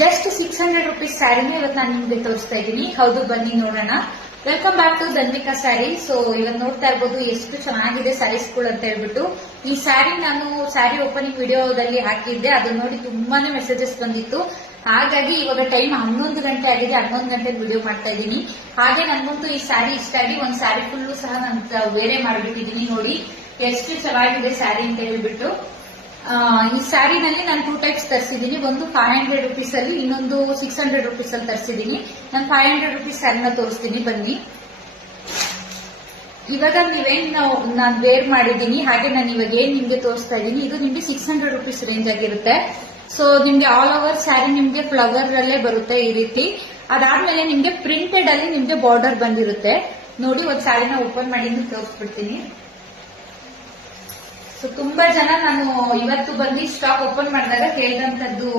Just 600 rupees ಸ್ಯಾರಿನ ಇವತ್ತು ನಾನು ನಿಮ್ಗೆ ತೋರಿಸ್ತಾ ಇದ್ದೀನಿ. ಹೌದು, ಬನ್ನಿ ನೋಡೋಣ. Welcome back to Dhanvika sari. So ಇವತ್ತು ನೋಡ್ತಾ ಇರ್ಬೋದು ಎಷ್ಟು ಚೆನ್ನಾಗಿದೆ ಸ್ಯಾರೀಸ್ಗಳು ಅಂತ ಹೇಳ್ಬಿಟ್ಟು. ಈ ಸ್ಯಾರಿ ನಾನು ಸ್ಯಾರಿ ಓಪನಿಂಗ್ ವಿಡಿಯೋದಲ್ಲಿ ಹಾಕಿದ್ದೆ, ಅದನ್ನ ನೋಡಿ ತುಂಬಾನೇ ಮೆಸೇಜಸ್ ಬಂದಿತ್ತು. ಹಾಗಾಗಿ ಇವಾಗ ಟೈಮ್ 11 ಗಂಟೆ ಆಗಿದೆ, 11 ಗಂಟೆಗೆ ವಿಡಿಯೋ ಮಾಡ್ತಾ ಇದ್ದೀನಿ. ಹಾಗೆ ನನ್ಗಂತೂ ಈ ಸ್ಯಾರಿ ಇಷ್ಟ ಆಗಿ ಒಂದ್ ಸ್ಯಾರಿ ಫುಲ್ಲು ಸಹ ನಾನು ಬೇರೆ ಮಾಡ್ಬಿಟ್ಟಿದ್ದೀನಿ. ನೋಡಿ ಎಷ್ಟು ಚೆನ್ನಾಗಿದೆ ಸ್ಯಾರಿ ಅಂತ ಹೇಳ್ಬಿಟ್ಟು. ಈ ಸ್ಯಾರಿನಲ್ಲಿ ನಾನು 2 ಟೈಪ್ಸ್ ತರಿಸಿದ್ದೀನಿ. ಒಂದು 500 ರುಪೀಸ್ ಅಲ್ಲಿ, ಇನ್ನೊಂದು 600 ರುಪೀಸ್ ಅಲ್ಲಿ ತರಿಸಿದ್ದೀನಿ. ನಾನು 500 ರುಪೀಸ್ ಸ್ಯಾರಿನ ತೋರಿಸ್ತೀನಿ ಬನ್ನಿ. ಇವಾಗ ನೀವೇನ್ ನಾನು ವೇರ್ ಮಾಡಿದ್ದೀನಿ, ಹಾಗೆ ನಾನು ಇವಾಗ ಏನ್ ನಿಮ್ಗೆ ತೋರಿಸ್ತಾ ಇದ್ದೀನಿ, ಇದು ನಿಮ್ಗೆ 600 ರುಪೀಸ್ ರೇಂಜ್ ಆಗಿರುತ್ತೆ. ಸೊ ನಿಮ್ಗೆ ಆಲ್ ಓವರ್ ಸ್ಯಾರಿ ನಿಮ್ಗೆ ಫ್ಲವರ್ ಅಲ್ಲೇ ಬರುತ್ತೆ ಈ ರೀತಿ. ಅದಾದ್ಮೇಲೆ ನಿಮ್ಗೆ ಪ್ರಿಂಟೆಡ್ ಅಲ್ಲಿ ನಿಮ್ಗೆ ಬಾರ್ಡರ್ ಬಂದಿರುತ್ತೆ. ನೋಡಿ ಒಂದ್ ಸ್ಯಾರಿನ ಓಪನ್ ಮಾಡಿ ತೋರಿಸ್ಬಿಡ್ತೀನಿ. ಸೊ ತುಂಬಾ ಜನ ನಾನು ಇವತ್ತು ಬಂದು ಸ್ಟಾಕ್ ಓಪನ್ ಮಾಡಿದಾಗ ಕೇಳಿದಂತದ್ದು